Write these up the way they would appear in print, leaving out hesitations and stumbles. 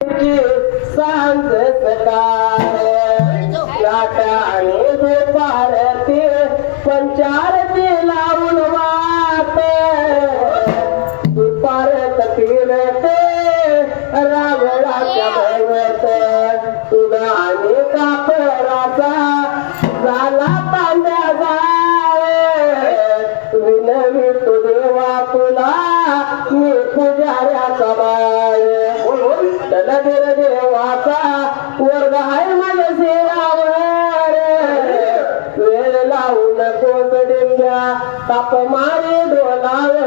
सांज सकाळ लाटा आणि दुपारती पंचारती लावून वाट दुपारत फिरते रावणाच्या भैवत तुला आणि कापराचा झाला पांढ्या जाळे विनवी तू देवा तुला मी पुजाऱ्याचा बाळ दलदीर देवाचा वर्ग आहे माझ्या शेरावर वेळ लावू नकोस डिंब्या ताप मारे डोलावर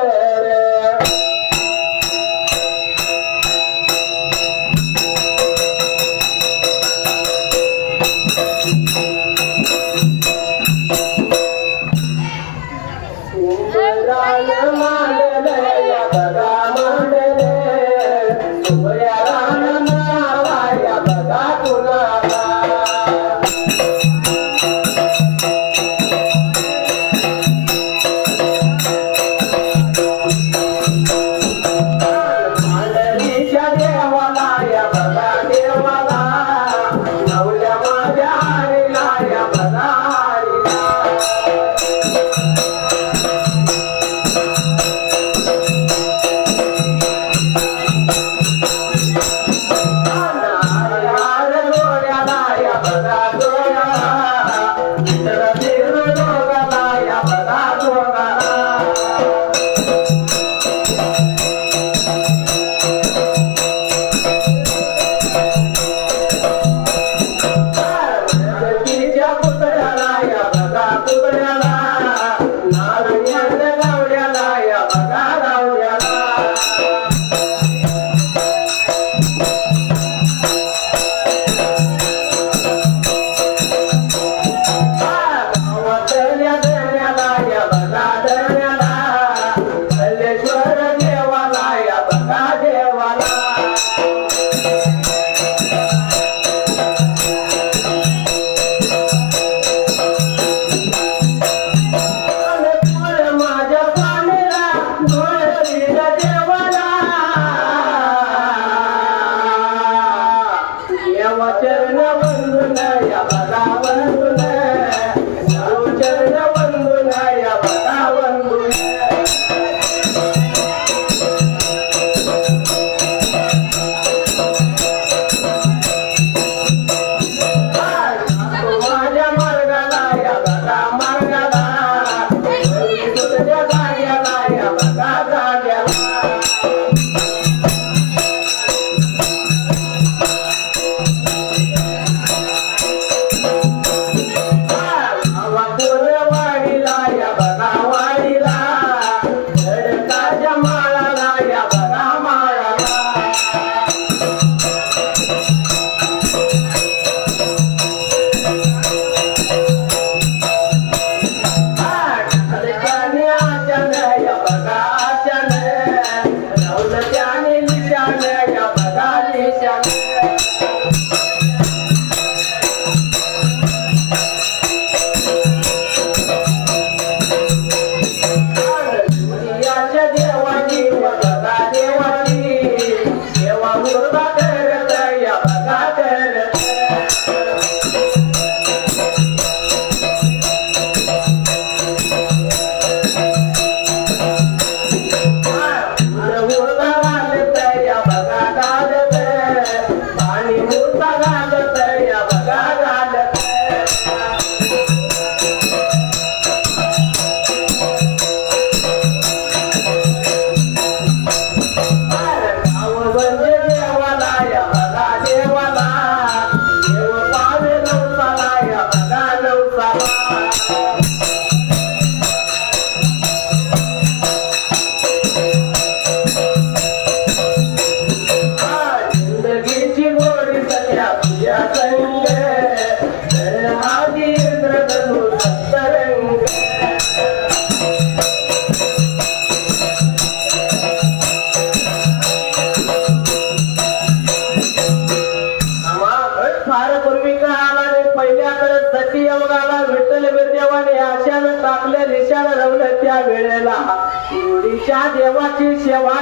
देवाची सेवा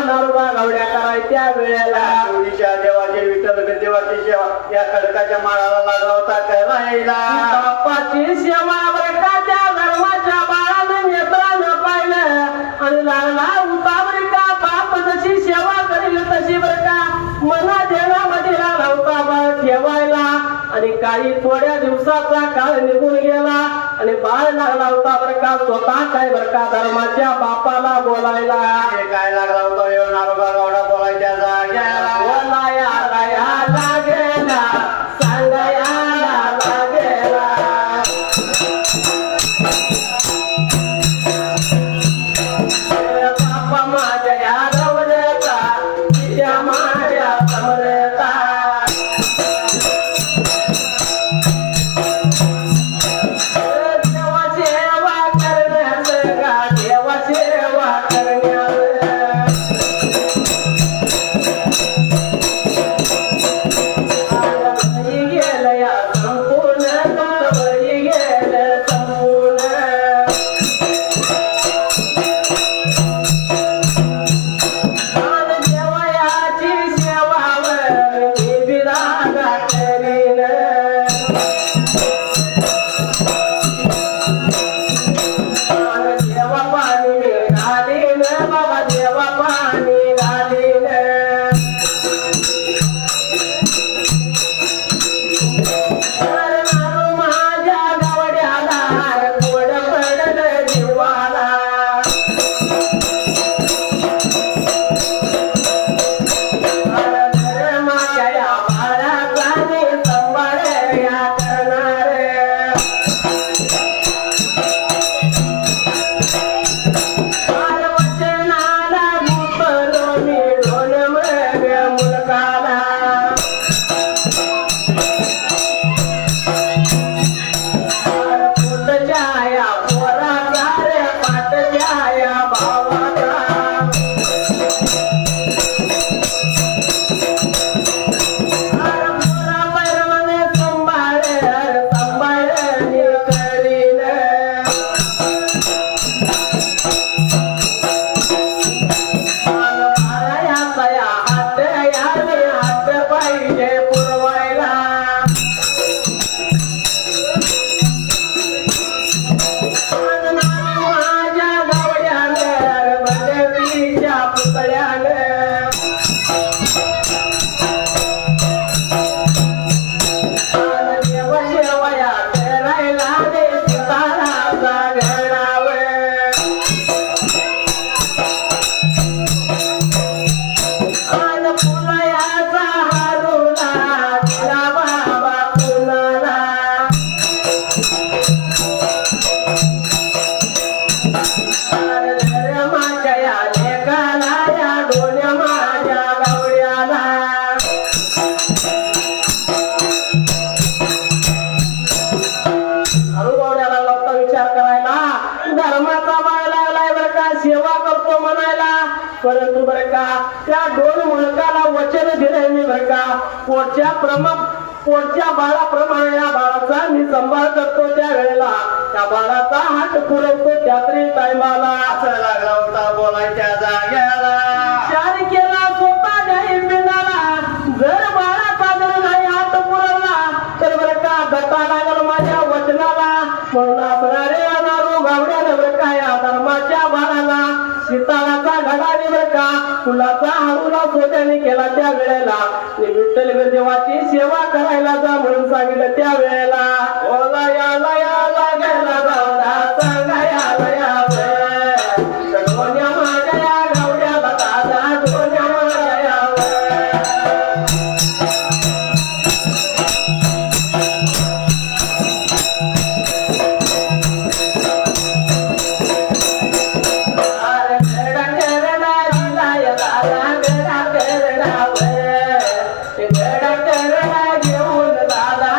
नरवा गवड्या करायच्या वेळेला बापाच्या माळाला लागला होता करायला. बापाची सेवा बरं का त्या धर्माच्या बाळानं नेत्रानं पाहिलं आणि लागला होता बरं का बाप जशी सेवा करेल तशी बरं का मना ध्यानामध्ये लागला होता बाळ ठेवायला. आणि काही थोड्या दिवसाचा काळ निघून गेला आणि बाळ लागला होता बरं का स्वतः काय बरं का धर्माच्या बापाला बोलायला. काय लागला होता येऊन आरोग्या गावडा बोलायच्या जाग्याला. बोलायला लागेला सांगायला लागेला. बापा माझ्या यादवता तिच्या माझ्या समरता. देवा सेवा करण्याचं का देवा सेवा करण्याचं. गेलया संपूर्ण बळी गेलं संपूर्ण. देवयाची सेवावर मी बिरागा करीन. देवा पाणी घालीन बाबा देवा पाणी घालीन. माझ्या गावड्याला गोड पडलं जीवाला. धर्माच्या या बाळाचा मी सांभाळ्या करणार. वचनाला गुंतलो मी दोन मग मुलगाला. फुटच्या पोराचा रे पाटच्या भावाचा. पोरा पैरमध्ये सांभाळे मी करीन. बाळायाचा या हात याने हात पाहिजे पुरवायला. माझ्या गावड्यानं भगतीच्या पुतळ्यानं. देव सेवया करायला दे सीताराचा घडावं. आणि पुनयाचा हारुला दिला बाबा कुणाला. धर्माच्या या लेकाला या डोल्या माझ्या गावड्याला. गावड्याला लोक विचार करायला धर्माचा बाळ लागलाय बरं का सेवा करतो म्हणायला. परंतु बरं का त्या दोन मुलगाला वचन दिलंय मी बरं का पोटच्या बाळाप्रमाणे या बाळाचा मी सांभाळ करतो. त्या वेळेला त्या बाळाचा हात पुरवतो त्यात्री टायमाला. असं लागला होता बोलायच्या जाग्याला. विचार केला स्वतः नाही पिणाला. जर बाळाचा जर नाही हात पुरवला तर बरं का धक्का लागल माझ्या वचनाला. म्हणून असणारे अनारू गावड्यानं बरं का या धर्माच्या बाळाला सीताराचा घडाने बरं का फुलाचा हारूला सोन्याने केला. त्या वेळेला विठ्ठल देवाची सेवा करायला जा म्हणून सांगितलं. त्या वेळेला बोलायला गेला गावडा सांगायला यावं. डोल्या माझ्या गावड्याला दादा डोल्या माझ्या यावं. घेऊन दादा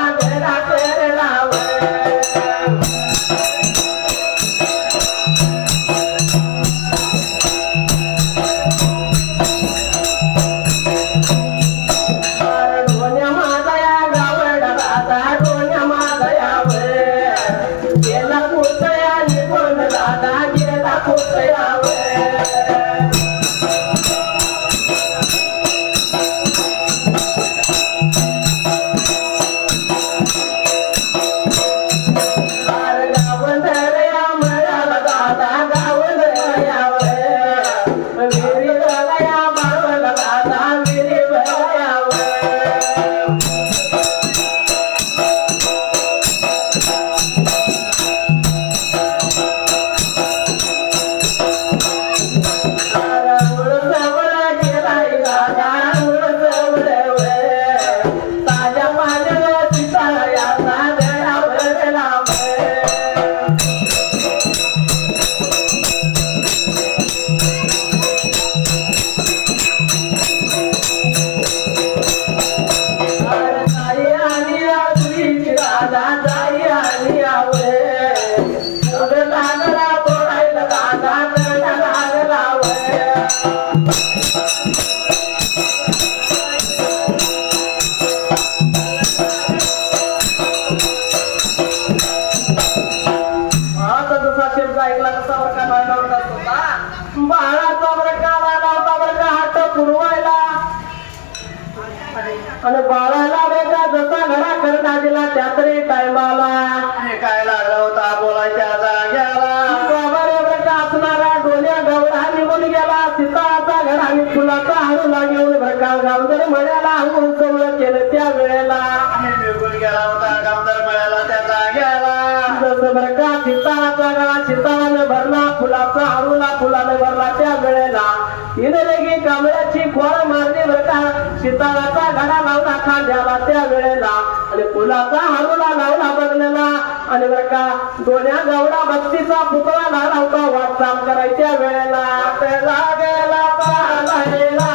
आणि बाळाला बेटा जसा घरा करता दिला त्या तरी टायमाला आणि काय लागला होता बोलायच्या जाग्याला बाबा रे बेटा असणारा डोल्या गवडा निघून गेला सीताचा घर आणि फुलाचा हारूला घेऊन भरका गावदर मळ्याला अंगून कवळ केलं त्या वेळेला आणि निघून गेला होता गावदर मळ्याला त्या जाग्याला जसं भरका सीताचा गळा सीताने भरला फुलाचा हारूला फुलाने भरला त्या वेळेला हिरलेगी कांबळ्याची खोळ मारली भरका सीताचा घडा लावला खांद्याला त्या वेळेला आणि फुलाचा हारूला लावला बदलेला आणि बरका दोन्या गवडा बत्तीचा पुतळा लावला होता वाटचाल करायच्या वेळेला वाटेला गेला चालायला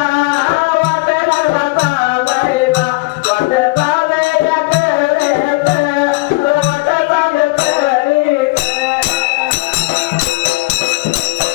वाटेला चालायला वाटे चाले या करेचे वाटे चाले करीचे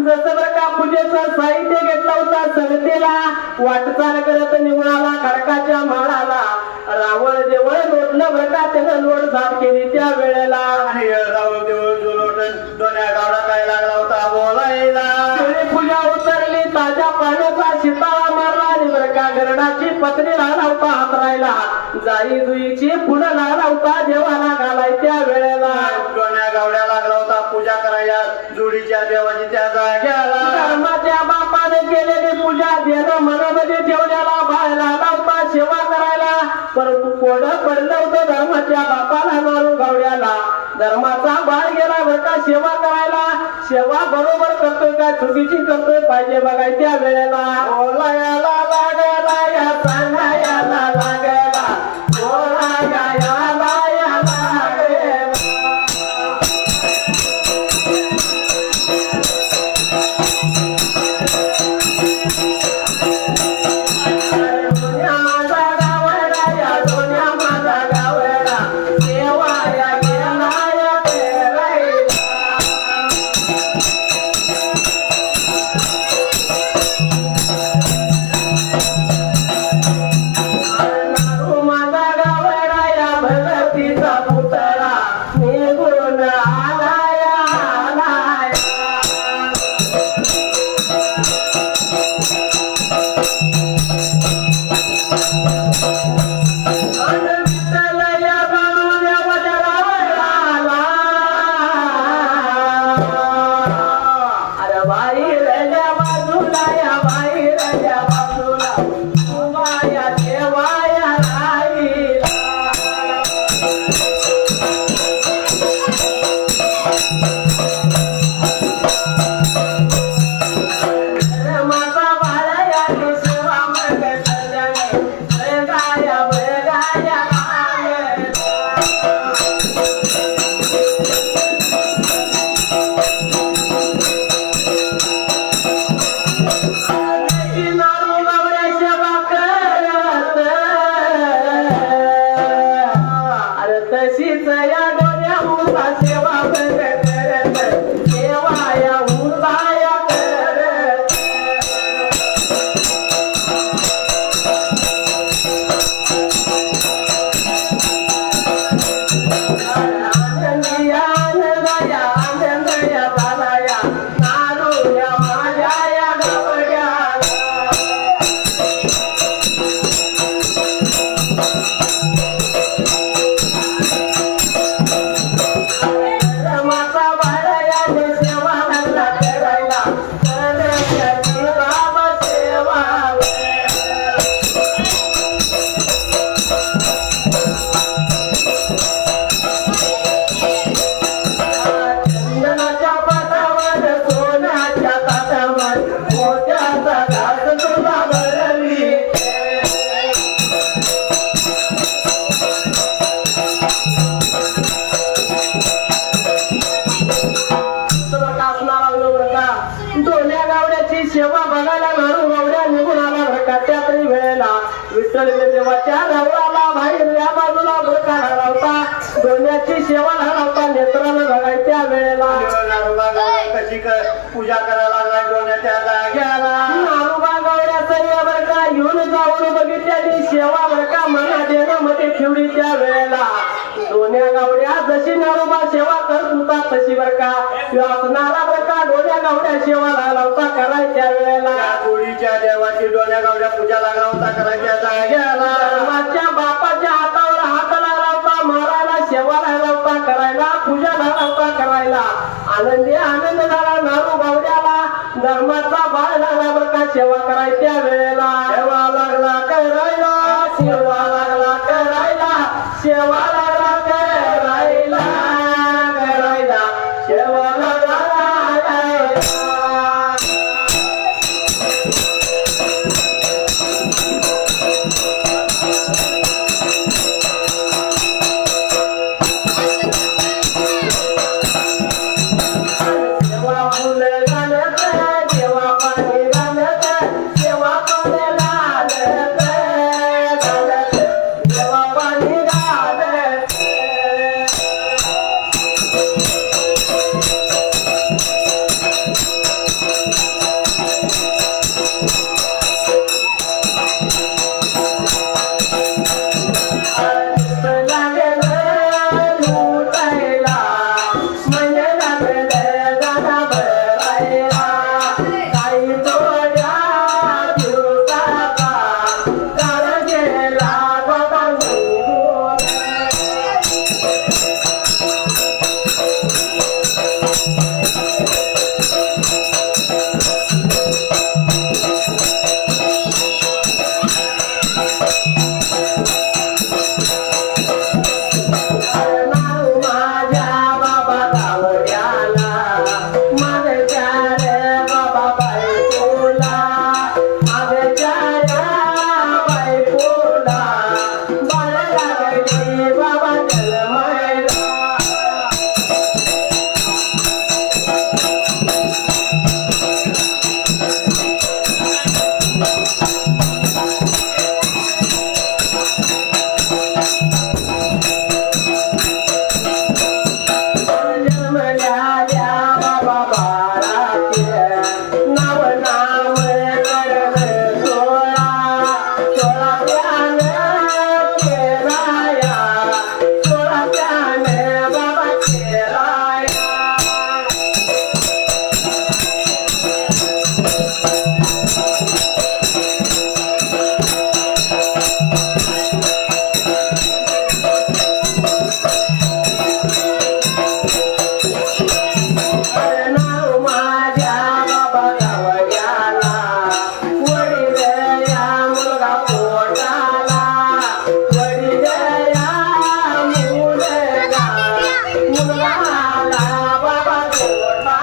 जसं बरं का पूजेचं साहित्य घेतलं होता समितीला वाटचाल करत निघून आला खडकाच्या माळाला रावळ देवळ लोटलं बरं का त्यानं लोट झाड केली त्या वेळेला आणि रावळ देवळ लोटन दोन्या गावडा काय लागला होता बोलायला पूजा उतरली ताज्या पाण्याचा शिताळा मारला आणि बरं का गरडाची पत्री लागला होता हातरायला जाई जुईची पुढं लागला होता देवाला घालाय त्या वेळेला दोन्या गावड्या लागला होता पूजा करायला जोडीच्या देवाची त्या जाग्याला धर्माच्या बापाने केलेली पूजा देणं मनामध्ये ठेवण्याला बाळाला लावता सेवा करायला परंतु कोड पडलं होतं धर्माच्या बापाला मारून गावड्याला धर्माचा बाळ गेला बरं का सेवा करायला सेवा बरोबर करतोय का चुकीची करतोय पाहिजे बघाय त्या वेळेला बोलायला लागला या सांगायला लागला बोलायला लागला सेवा बघायला नारू गावड्या निघून आला बरं का त्यातही वेळेला विठ्ठल देवाच्या नवराला बाहेर या बाजूला बरका हरवता डोण्याची सेवा हरवता नेत्रानं बघायच्या वेळेला कशी पूजा करायला लागला डोण्याच्या जाग्याला नारूबा गावड्याचं या बरका घेऊन जाऊन बघितल्याची सेवा बरका मना देणं मध्ये ठेवली त्या वेळेला दोन्या गावड्या जशी नारूबा सेवा करत होता तशी बरका असणारा बरका डोन्या गावड्या सेवा लागला होता करायच्या वेळेला जोडीच्या देवाची डोण्या गावड्या पूजा लागला होता करायच्या जाग्याला माझ्या बापाच्या हातावर हात लागला होता मारायला सेवा लागला होता करायला पूजा लागला होता करायला आनंदी आनंद झाला नारू गावड्याला धर्माचा बाळ लागला बरका सेवा करायच्या वेळेला सेवा लागला करायला सेवा लागला करायला सेवा लागला करायला करायला सेवा लागला करायला सेवा फुले घालत देवा पाणी घालत सेवा फुले घालत घालत देवा पाणी घालत लागेल लुटायला म्हणजे लागेल गाणा भरायला काही थोड्या दिवसाचा काळ गेला बाबा निघून नारू माझ्या बाबा गावड्याला माझ्या रे बाबा बायकोला माझ्या बायकोला बाळ लागली बाबा जन्मायला जन्मल्याल्या बाबा बाळाचे नाव नाव करण सोळा सोळा त्यानं केलाया सोळा त्यानं बाबा केलाया नाव माझ्या बाबा गावड्याला वडीलया मुलगा पोटाला वडीलया मुलगा मुलगाला बाबा पोटाला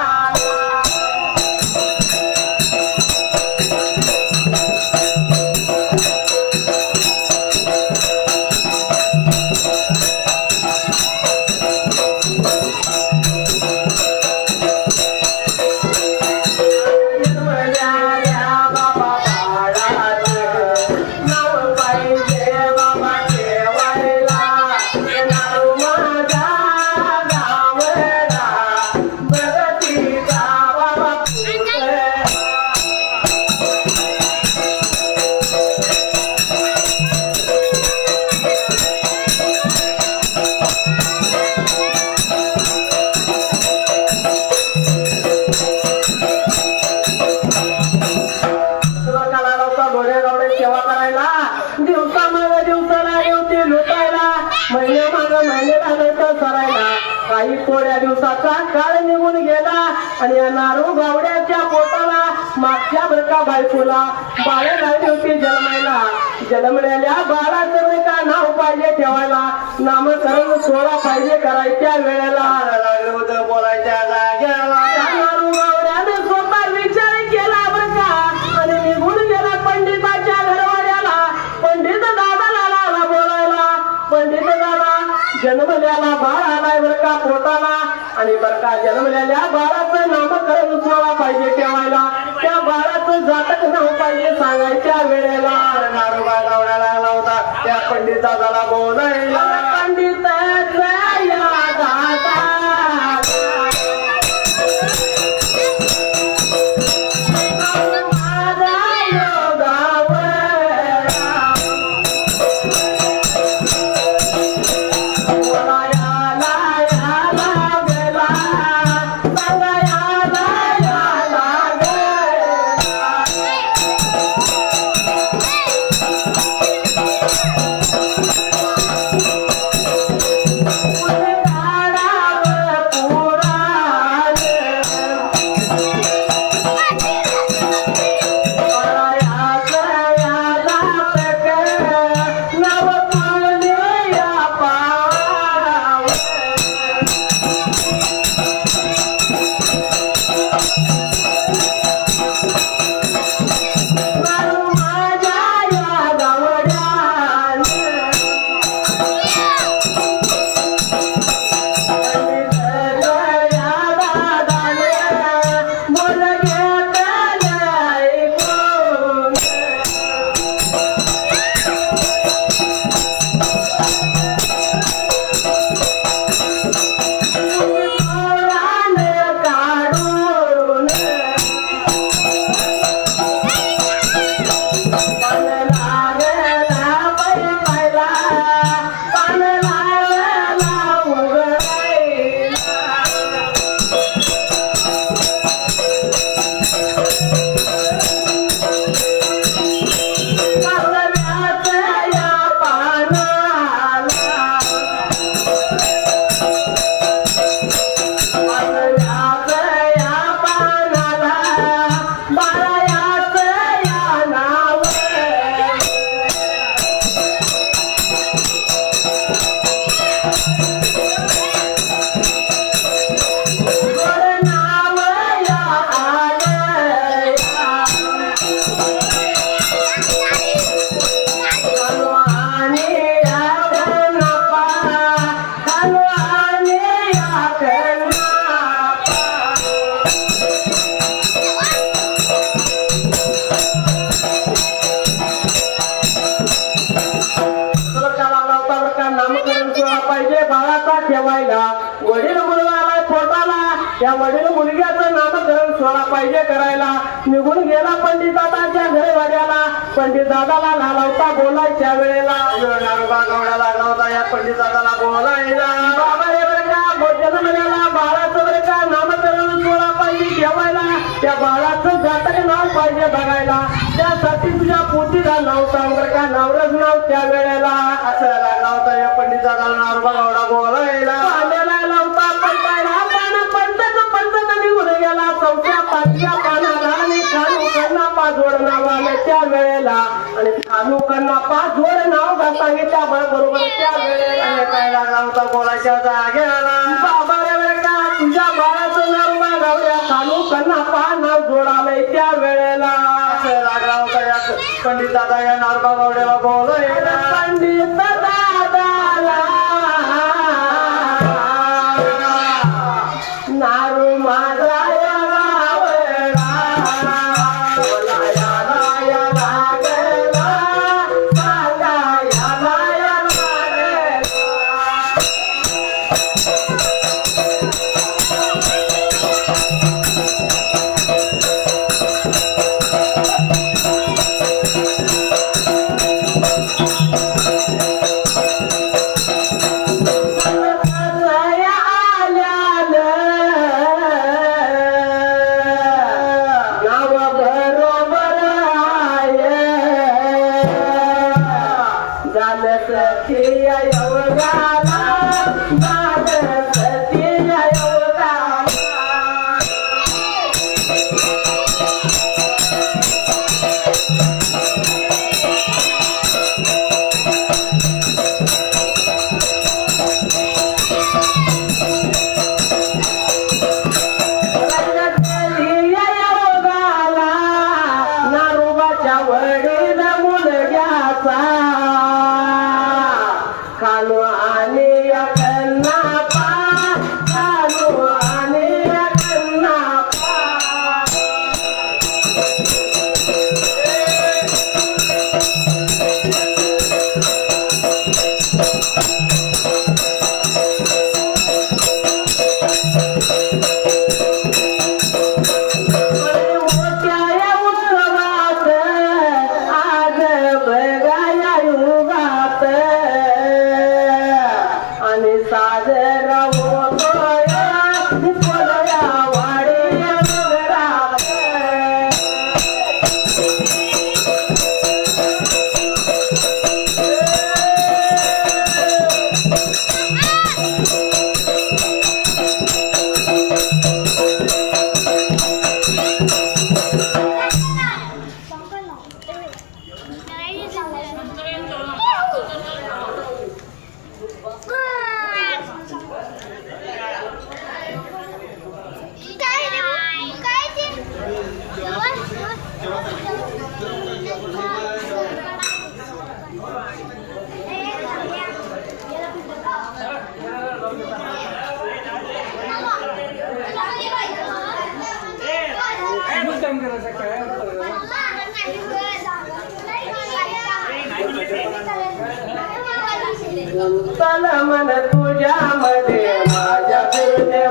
जन्मल्याल्या बाबा बाळाचं नाव पाहिजे बाबा ठेवायला नाव माझा गावडा प्रगतीचा बाबा पुतळा काला लवकर घोड्या गावडे सेवा करायला दिवसा माग दिवसाला येवती लुटायला महिने माग महिने घालायचं सरायला काही थोड्या दिवसाचा काळ निघून गेला आणि या नारू गावड्याच्या पोटाला मागच्या बरका बायकोला बाळ लागली होती जन्मायला जन्मलेल्या बाळाचं बरका नाव पाहिजे ठेवायला नामकरण सोहळा पाहिजे करायच्या वेळेला लागलं होतं बोलायच्या जाग्याला त्या नारू गावड्याने स्वतः विचार केला बरका आणि निघून गेला पंडिताच्या घरवाड्याला पंडित दादाला लागला बोलायला पंडित दादा जन्मलेला बाळ आलाय बरका पोटाला आणि बरका जन्मलेल्या बाळाचं नामकरण सोहळा पाहिजे ठेवायला त्या बाळाचं त्या वडील मुलग्याचं नामकरण सोहळा पाहिजे करायला निघून गेला पंडित दादाच्या घरी वाड्याला. पंडित दादाला लालवता बोलायच्या वेळेला नारोबा गवड्या लागला होता या पंडित दादाला बोलायला. बाबा रे बरं का भोजन म्हणाला बाळाचं बरं का नामकरण सोहळा पाहिजे ठेवायला. त्या बाळाचं जातक नाव पाहिजे बघायला. त्यासाठी तुझ्या पोतीला नाव सांग बरं का नावरच नाव त्या वेळेला. असं लागला होता या पंडित दादाला नारोबा गवडा बोलायला. पाण्याला लावता पंटायला पाना पंचत निघून गेला. चौथ्या पाचव्या पानाला आणि खानू कन्ना पाचोड नाव आलं त्या वेळेला. आणि खानू कन्ना पाचोड नाव सांगितल्या बरोबर त्या वेळेला. आणि काय लागला होता बोलायच्या जागेला. बाबा रे बरं का तुझ्या बाळाचं नाव गावड्या खानू कन्ना पा नाव जोडालंय त्या वेळेला. असं लागला होता या पंडित दादा या नारोबा गवड्याला बोलायला. पंडित दादाला नारू माझा या गावडा बोलायला या लागला सांगायला या लागला. वडील मुलग्याचा खानू आणि कन्ना पा खानू आणि कन्ना पा. मोठ्या उत्सवात आज बघाया युगात आणि साजरा होतोय फुलया वाडी नगरात. चल मन तुझ्या मध्ये माझ्या फिरते